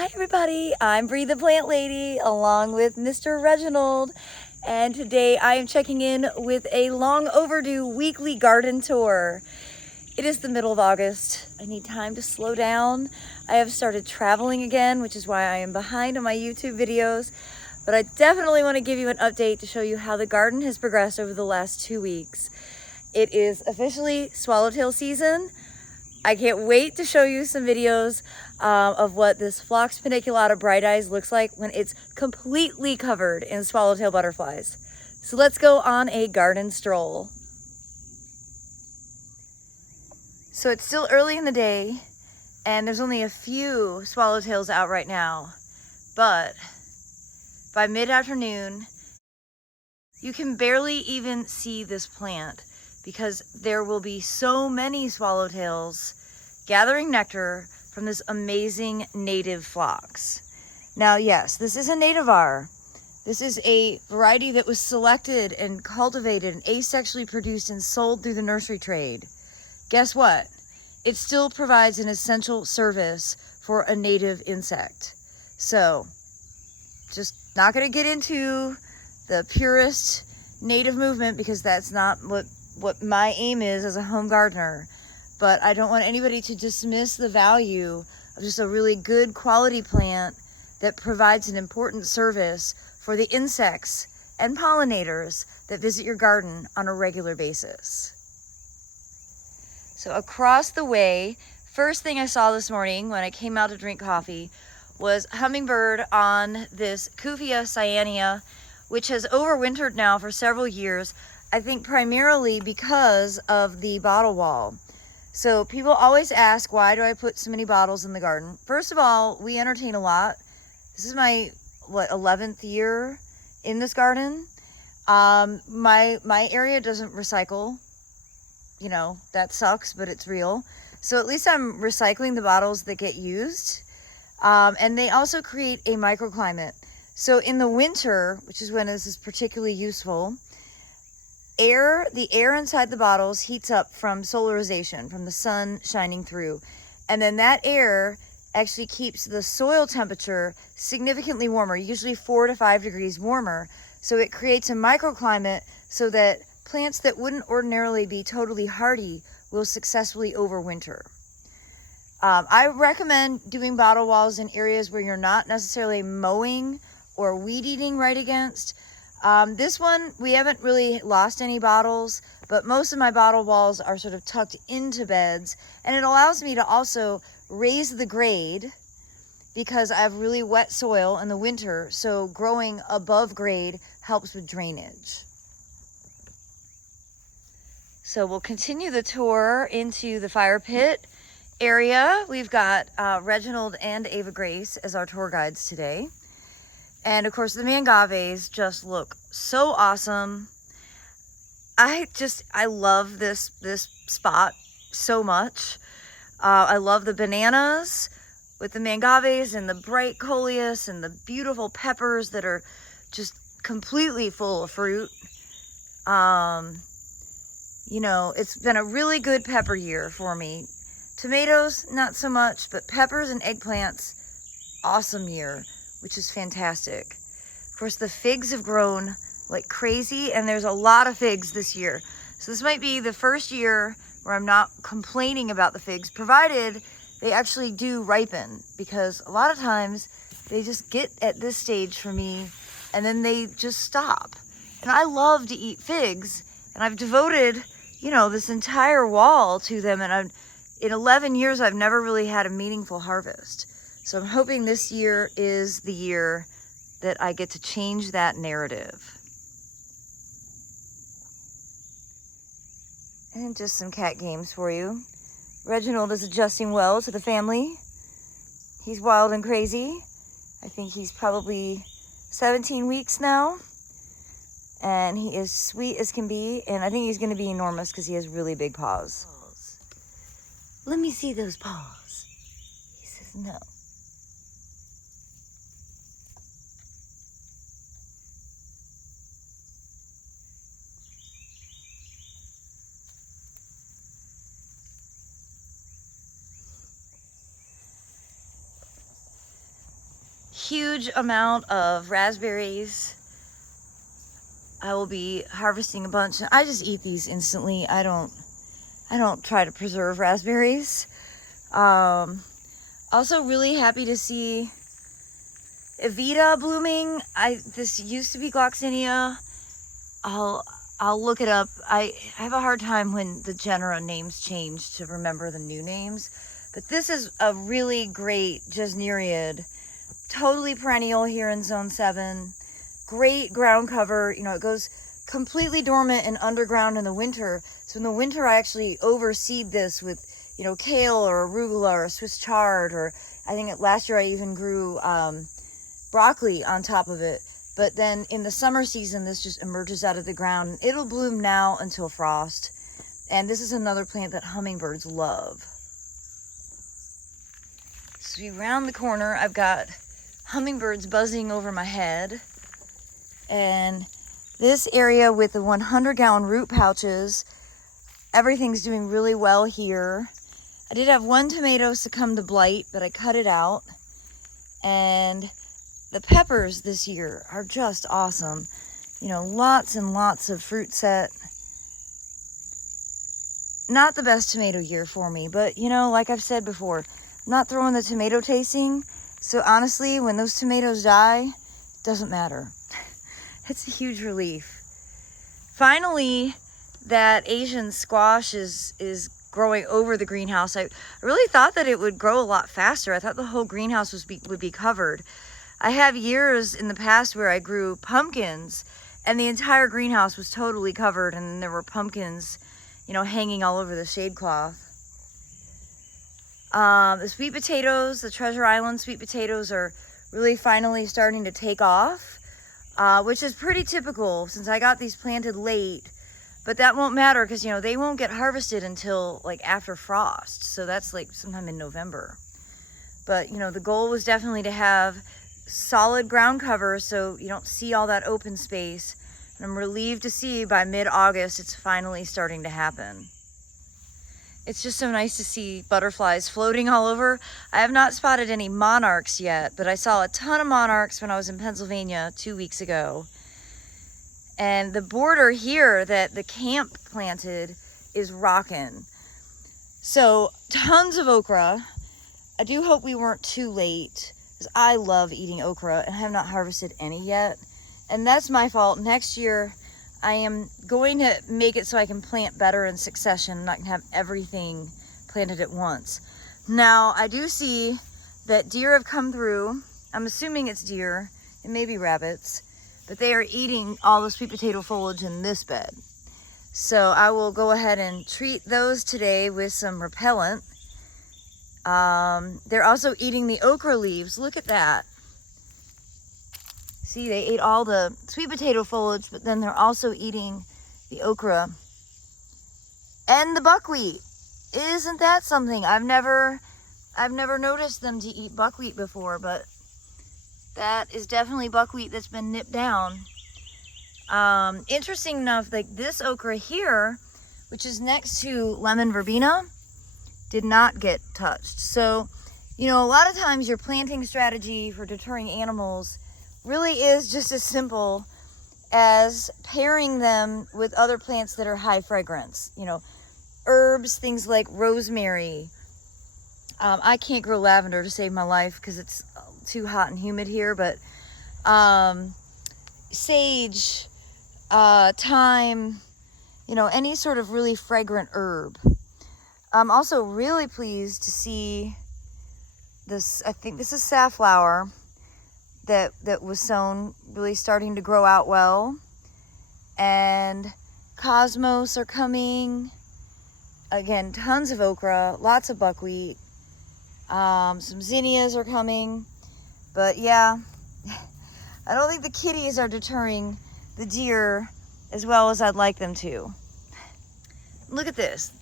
Hi everybody, I'm Bree the Plant Lady along with Mr. Reginald, and today I am checking in with a long overdue weekly garden tour. It is the middle of August. I need time to slow down. I have started traveling again, which is why I am behind on my YouTube videos, but I definitely want to give you an update to show you how the garden has progressed over the last 2 weeks. It is officially swallowtail season. I can't wait to show you some videos of what this Phlox paniculata bright eyes looks like when it's completely covered in swallowtail butterflies. So let's go on a garden stroll. So it's still early in the day and there's only a few swallowtails out right now, but by mid-afternoon you can barely even see this plant because there will be so many swallowtails gathering nectar from this amazing native phlox. Now, yes, this is a nativar. This is a variety that was selected and cultivated and asexually produced and sold through the nursery trade. Guess what? It still provides an essential service for a native insect. So, just not going to get into the purist native movement because that's not what my aim is as a home gardener. But I don't want anybody to dismiss the value of just a really good quality plant that provides an important service for the insects and pollinators that visit your garden on a regular basis. So across the way, first thing I saw this morning when I came out to drink coffee was hummingbird on this Cufia cyanea, which has overwintered now for several years, I think primarily because of the bottle wall. So people always ask, why do I put so many bottles in the garden? First of all, we entertain a lot. This is my, 11th year in this garden. My area doesn't recycle. You know, that sucks, but it's real. So at least I'm recycling the bottles that get used. And they also create a microclimate. So in the winter, which is when this is particularly useful, the air inside the bottles heats up from solarization, from the sun shining through. And then that air actually keeps the soil temperature significantly warmer, usually 4 to 5 degrees warmer. So it creates a microclimate so that plants that wouldn't ordinarily be totally hardy will successfully overwinter. I recommend doing bottle walls in areas where you're not necessarily mowing or weed eating right against. This one, we haven't really lost any bottles, but most of my bottle walls are sort of tucked into beds, and it allows me to also raise the grade because I have really wet soil in the winter, so growing above grade helps with drainage. So we'll continue the tour into the fire pit area. We've got Reginald and Ava Grace as our tour guides today. And of course the mangaves just look so awesome. I love this spot so much. I love the bananas with the mangaves and the bright coleus and the beautiful peppers that are just completely full of fruit. You know, it's been a really good pepper year for me. Tomatoes, not so much, but peppers and eggplants, awesome year, which is fantastic. Of course, the figs have grown like crazy, and there's a lot of figs this year. So this might be the first year where I'm not complaining about the figs, provided they actually do ripen, because a lot of times they just get at this stage for me and then they just stop. And I love to eat figs, and I've devoted, you know, this entire wall to them, and in 11 years I've never really had a meaningful harvest. So I'm hoping this year is the year that I get to change that narrative. And just some cat games for you. Reginald is adjusting well to the family. He's wild and crazy. I think he's probably 17 weeks now. And he is sweet as can be. And I think he's going to be enormous because he has really big paws. Let me see those paws. He says no. huge amount of raspberries. I will be harvesting a bunch. I just eat these instantly. I don't try to preserve raspberries. Also really happy to see Evita blooming. This used to be Zinnia. I'll look it up. I have a hard time when the genera names change to remember the new names. But this is a really great gesneriid. Totally perennial here in Zone 7. Great ground cover. You know, it goes completely dormant and underground in the winter. So in the winter, I actually overseed this with, you know, kale or arugula or Swiss chard, or I think last year I even grew broccoli on top of it. But then in the summer season, this just emerges out of the ground. It'll bloom now until frost. And this is another plant that hummingbirds love. So we round the corner, I've got hummingbirds buzzing over my head. And this area with the 100-gallon root pouches, everything's doing really well here. I did have one tomato succumb to blight, but I cut it out. And the peppers this year are just awesome. You know, lots and lots of fruit set. Not the best tomato year for me, but you know, like I've said before, I'm not throwing the tomato tasting. So honestly, when those tomatoes die, it doesn't matter. It's a huge relief. Finally, that Asian squash is growing over the greenhouse. I really thought that it would grow a lot faster. I thought the whole greenhouse would be covered. I have years in the past where I grew pumpkins and the entire greenhouse was totally covered, and there were pumpkins, you know, hanging all over the shade cloth. The sweet potatoes, the Treasure Island sweet potatoes, are really finally starting to take off. Which is pretty typical since I got these planted late, but that won't matter because, you know, they won't get harvested until like after frost. So that's like sometime in November. But, you know, the goal was definitely to have solid ground cover so you don't see all that open space. And I'm relieved to see by mid-August it's finally starting to happen. It's just so nice to see butterflies floating all over. I have not spotted any monarchs yet, but I saw a ton of monarchs when I was in Pennsylvania 2 weeks ago. And the border here that the camp planted is rockin'. So tons of okra. I do hope we weren't too late, because I love eating okra and I have not harvested any yet. And that's my fault. Next year, I am going to make it so I can plant better in succession. I'm not going to have everything planted at once. Now, I do see that deer have come through. I'm assuming it's deer. It may be rabbits. But they are eating all the sweet potato foliage in this bed. So I will go ahead and treat those today with some repellent. They're also eating the okra leaves. Look at that. See, they ate all the sweet potato foliage, but then they're also eating the okra and the buckwheat. Isn't that something? I've never noticed them to eat buckwheat before, but that is definitely buckwheat that's been nipped down. Interesting enough, like this okra here, which is next to lemon verbena, did not get touched. So, you know, a lot of times your planting strategy for deterring animals really is just as simple as pairing them with other plants that are high fragrance. You know, herbs, things like rosemary. I can't grow lavender to save my life because it's too hot and humid here, but sage, thyme, you know, any sort of really fragrant herb. I'm also really pleased to see this. I think this is safflower that was sown, really starting to grow out well. And cosmos are coming. Again, tons of okra, lots of buckwheat. Some zinnias are coming. But yeah, I don't think the kitties are deterring the deer as well as I'd like them to. Look at this.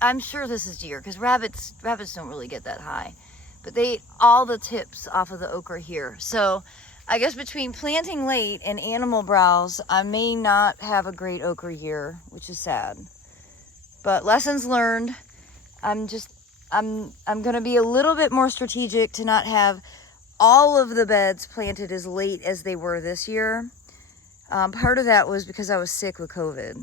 I'm sure this is deer because rabbits don't really get that high. But they ate all the tips off of the okra here. So I guess between planting late and animal browse, I may not have a great okra year, which is sad. But lessons learned. I'm gonna be a little bit more strategic to not have all of the beds planted as late as they were this year. Part of that was because I was sick with COVID.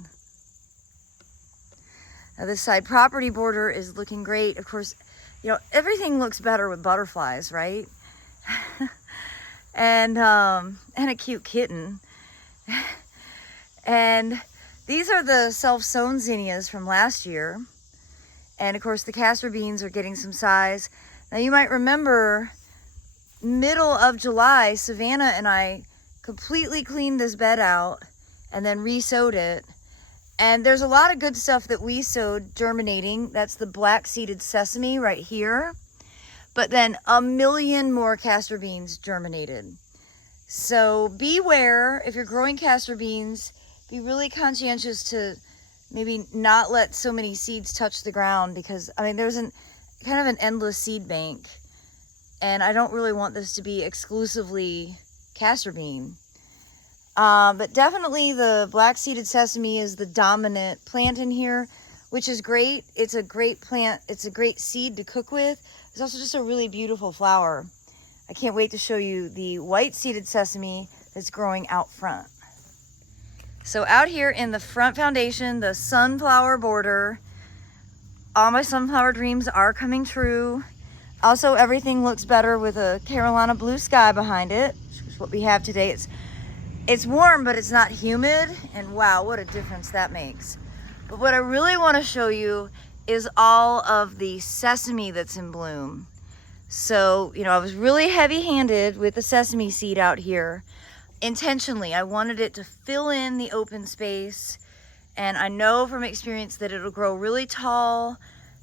Now this side property border is looking great. Of course, you know, everything looks better with butterflies, right? and a cute kitten. And these are the self-sown zinnias from last year. And of course the castor beans are getting some size. Now you might remember middle of July, Savannah and I completely cleaned this bed out and then re-sowed it. And there's a lot of good stuff that we sowed germinating. That's the black seeded sesame right here. But then a million more castor beans germinated. So beware, if you're growing castor beans, be really conscientious to maybe not let so many seeds touch the ground, because I mean there's kind of an endless seed bank, and I don't really want this to be exclusively castor bean. But definitely the black seeded sesame is the dominant plant in here, which is great. It's a great plant. It's a great seed to cook with. It's also just a really beautiful flower. I can't wait to show you the white seeded sesame that's growing out front. So out here in the front foundation, the sunflower border, all my sunflower dreams are coming true. Also, everything looks better with a Carolina blue sky behind it, which is what we have today. It's warm, but it's not humid, and wow, what a difference that makes. But what I really want to show you is all of the sesame that's in bloom. So, you know, I was really heavy-handed with the sesame seed out here. Intentionally, I wanted it to fill in the open space, and I know from experience that it'll grow really tall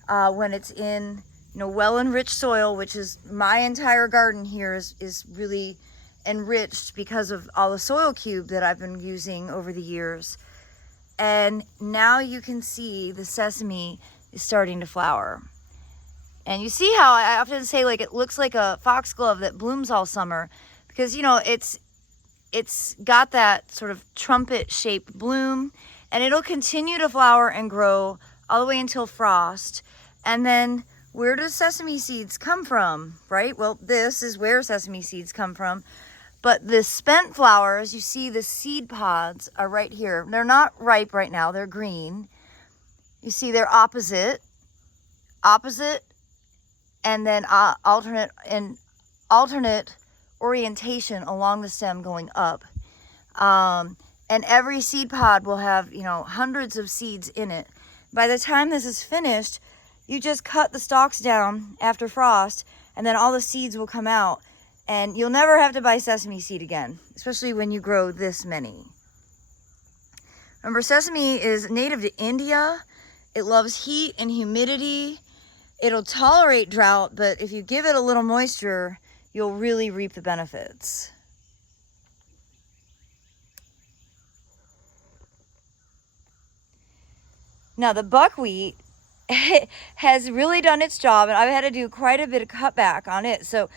when it's in, you know, well-enriched soil, which is my entire garden here is really enriched because of all the soil cube that I've been using over the years. And now you can see the sesame is starting to flower. And you see how I often say, like, it looks like a foxglove that blooms all summer, because, you know, it's got that sort of trumpet shaped bloom, and it'll continue to flower and grow all the way until frost. And then where do sesame seeds come from, right? Well, this is where sesame seeds come from. But the spent flowers, you see the seed pods are right here. They're not ripe right now, they're green. You see they're opposite, and then alternate orientation along the stem going up. And every seed pod will have, you know, hundreds of seeds in it. By the time this is finished, you just cut the stalks down after frost, and then all the seeds will come out. And you'll never have to buy sesame seed again, especially when you grow this many. Remember, sesame is native to India. It loves heat and humidity. It'll tolerate drought, but if you give it a little moisture, you'll really reap the benefits. Now the buckwheat has really done its job, and I've had to do quite a bit of cutback on it. So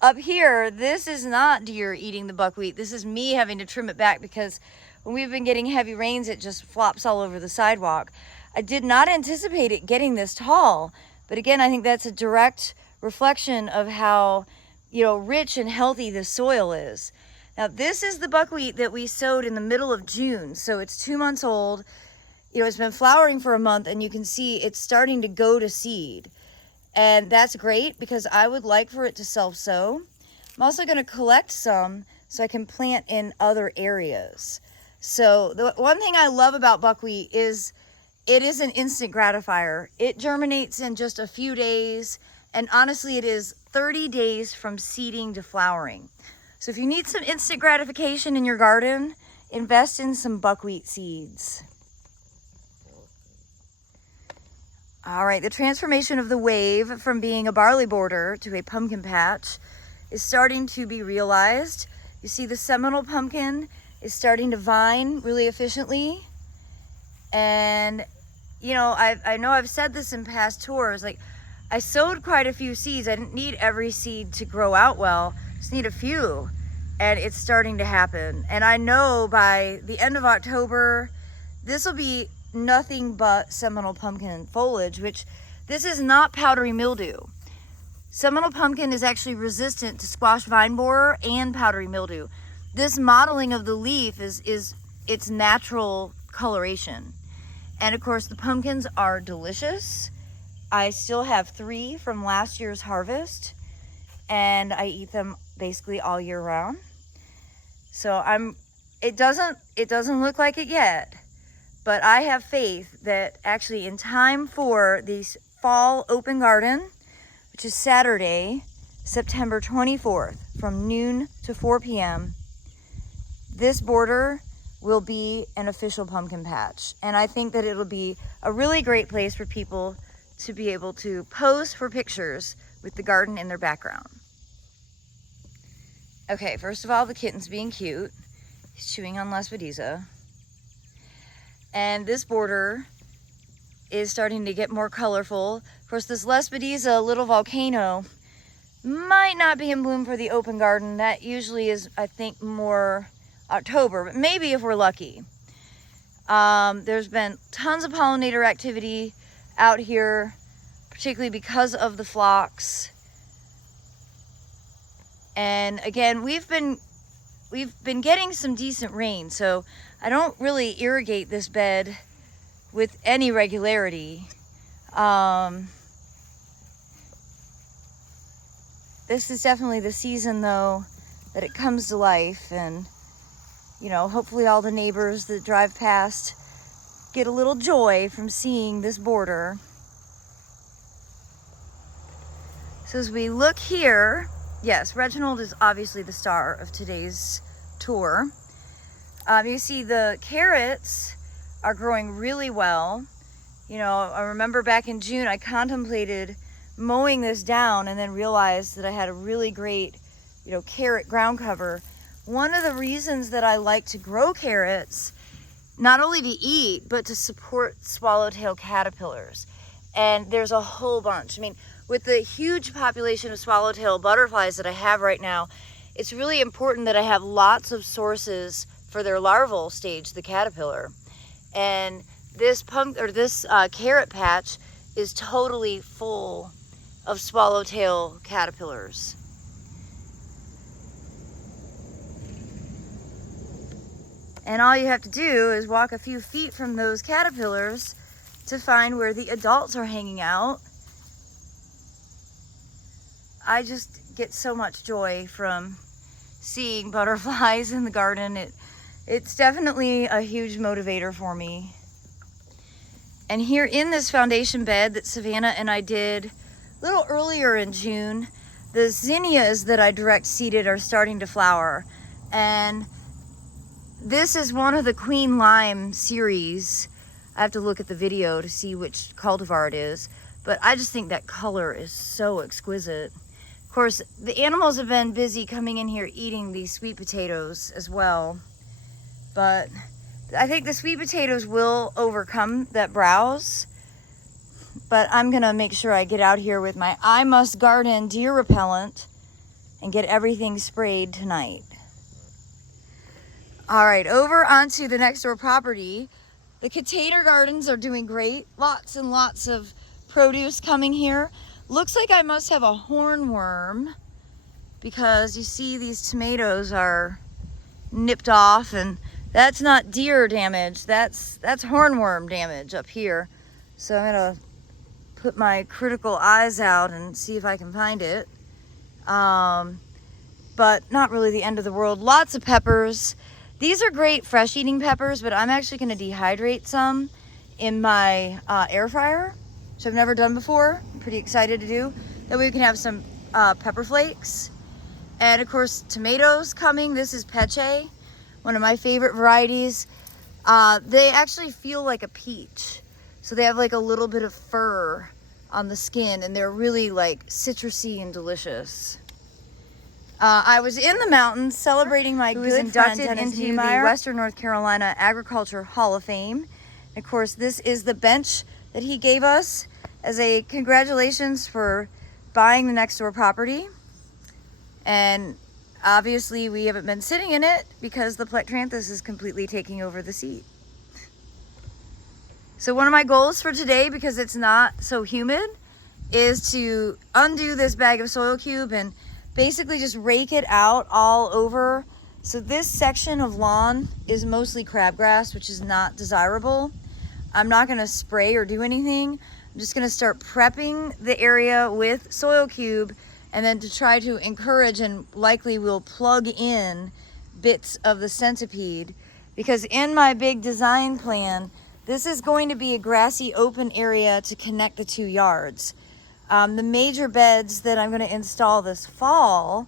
up here, this is not deer eating the buckwheat. This is me having to trim it back, because when we've been getting heavy rains, it just flops all over the sidewalk. I did not anticipate it getting this tall, but again, I think that's a direct reflection of how, you know, rich and healthy the soil is. Now, this is the buckwheat that we sowed in the middle of June, so it's 2 months old. You know, it's been flowering for a month, and you can see it's starting to go to seed. And that's great, because I would like for it to self-sow. I'm also going to collect some so I can plant in other areas. So the one thing I love about buckwheat is it is an instant gratifier. It germinates in just a few days, and honestly, it is 30 days from seeding to flowering. So if you need some instant gratification in your garden, invest in some buckwheat seeds. All right, the transformation of the wave from being a barley border to a pumpkin patch is starting to be realized. You see the Seminole pumpkin is starting to vine really efficiently. And, you know, I know I've said this in past tours, like I sowed quite a few seeds. I didn't need every seed to grow out well, just need a few. And it's starting to happen. And I know by the end of October, this will be nothing but Seminole pumpkin foliage, which this is not powdery mildew. Seminole pumpkin is actually resistant to squash vine borer and powdery mildew. This mottling of the leaf is its natural coloration. And of course the pumpkins are delicious. I still have 3 from last year's harvest, and I eat them basically all year round. So it doesn't look like it yet, but I have faith that actually in time for the fall open garden, which is Saturday, September 24th, from noon to 4 p.m., this border will be an official pumpkin patch. And I think that it'll be a really great place for people to be able to pose for pictures with the garden in their background. Okay, first of all, the kitten's being cute. He's chewing on Lespedeza. And this border is starting to get more colorful. Of course, this Lespedeza little volcano might not be in bloom for the open garden. That usually is, I think, more October, but maybe if we're lucky. There's been tons of pollinator activity out here, particularly because of the phlox. And again, we've been getting some decent rain, so I don't really irrigate this bed with any regularity. This is definitely the season, though, that it comes to life, and you know, hopefully all the neighbors that drive past get a little joy from seeing this border. So as we look here, yes, Reginald is obviously the star of today's tour. You see the carrots are growing really well. You know, I remember back in June, I contemplated mowing this down and then realized that I had a really great, you know, carrot ground cover. One of the reasons that I like to grow carrots, not only to eat, but to support swallowtail caterpillars. And there's a whole bunch. I mean, with the huge population of swallowtail butterflies that I have right now, it's really important that I have lots of sources for their larval stage, the caterpillar. And this carrot patch is totally full of swallowtail caterpillars. And all you have to do is walk a few feet from those caterpillars to find where the adults are hanging out. I just get so much joy from seeing butterflies in the garden. It's definitely a huge motivator for me. And here in this foundation bed that Savannah and I did a little earlier in June, the zinnias that I direct seeded are starting to flower. And this is one of the Queen Lime series. I have to look at the video to see which cultivar it is, but I just think that color is so exquisite. Of course, the animals have been busy coming in here eating these sweet potatoes as well, but I think the sweet potatoes will overcome that browse. But I'm gonna make sure I get out here with my I Must Garden deer repellent and get everything sprayed tonight. All right, over onto the next door property. The container gardens are doing great. Lots and lots of produce coming here. Looks like I must have a hornworm because you see these tomatoes are nipped off, and that's not deer damage. That's hornworm damage up here. So I'm gonna put my critical eyes out and see if I can find it. But not really the end of the world. Lots of peppers. These are great fresh eating peppers, but I'm actually going to dehydrate some in my air fryer, which I've never done before. I'm pretty excited to do. That way we can have some pepper flakes. And of course, tomatoes coming. This is Peche, one of my favorite varieties. They actually feel like a peach. So they have like a little bit of fur on the skin, and they're really like citrusy and delicious. I was in the mountains celebrating my good friend into the Western North Carolina Agriculture Hall of Fame. And of course, this is the bench that he gave us as a congratulations for buying the next door property. And obviously we haven't been sitting in it because the Plectranthus is completely taking over the seat. So one of my goals for today, because it's not so humid, is to undo this bag of soil cube and basically just rake it out all over. So this section of lawn is mostly crabgrass, which is not desirable. I'm not gonna spray or do anything. I'm just gonna start prepping the area with soil cube, and then to try to encourage, and likely we'll plug in bits of the centipede, because in my big design plan, this is going to be a grassy open area to connect the 2 yards. The major beds that I'm going to install this fall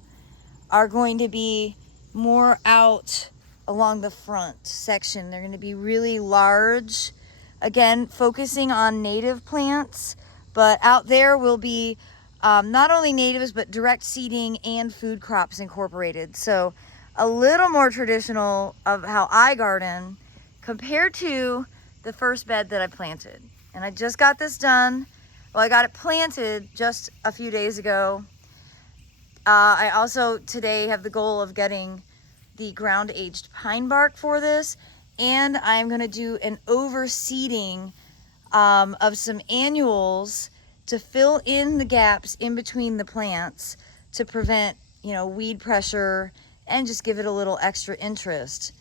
are going to be more out along the front section. They're going to be really large, again focusing on native plants, but out there will be not only natives but direct seeding and food crops incorporated. So a little more traditional of how I garden compared to the first bed that I planted. And I just got this done. Well, I got it planted just a few days ago. I also today have the goal of getting the ground aged pine bark for this, and I'm going to do an overseeding of some annuals to fill in the gaps in between the plants to prevent, you know, weed pressure and just give it a little extra interest.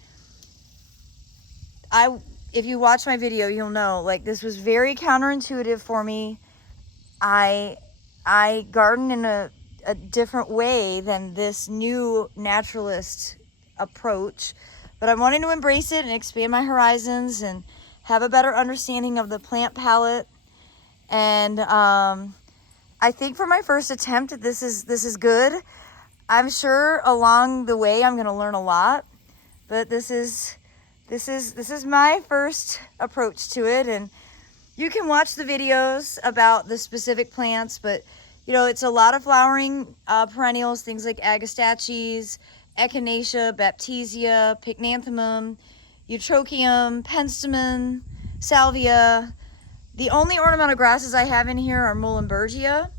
If you watch my video, you'll know, like, this was very counterintuitive for me. I garden in a different way than this new naturalist approach, but I'm wanting to embrace it and expand my horizons and have a better understanding of the plant palette. And I think for my first attempt, this is good. I'm sure along the way I'm going to learn a lot, but this is my first approach to it. And you can watch the videos about the specific plants, but you know, it's a lot of flowering perennials, things like agastaches, echinacea, baptisia, pycnanthemum, eutrochium, penstemon, salvia. The only ornamental grasses I have in here are muhlenbergia,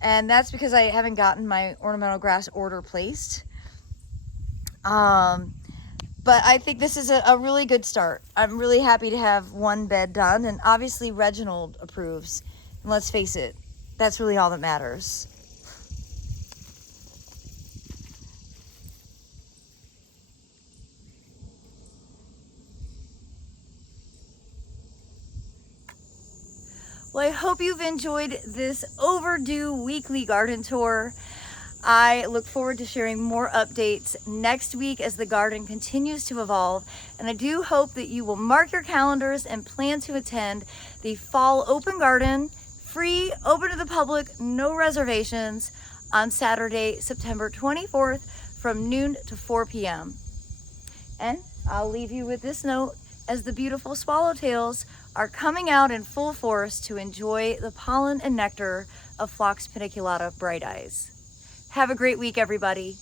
and that's because I haven't gotten my ornamental grass order placed. But I think this is a really good start. I'm really happy to have one bed done, and obviously Reginald approves. And let's face it, that's really all that matters. Well, I hope you've enjoyed this overdue weekly garden tour. I look forward to sharing more updates next week as the garden continues to evolve. And I do hope that you will mark your calendars and plan to attend the Fall Open Garden, free, open to the public, no reservations, on Saturday, September 24th from noon to 4 p.m. And I'll leave you with this note as the beautiful swallowtails are coming out in full force to enjoy the pollen and nectar of Phlox paniculata bright eyes. Have a great week, everybody.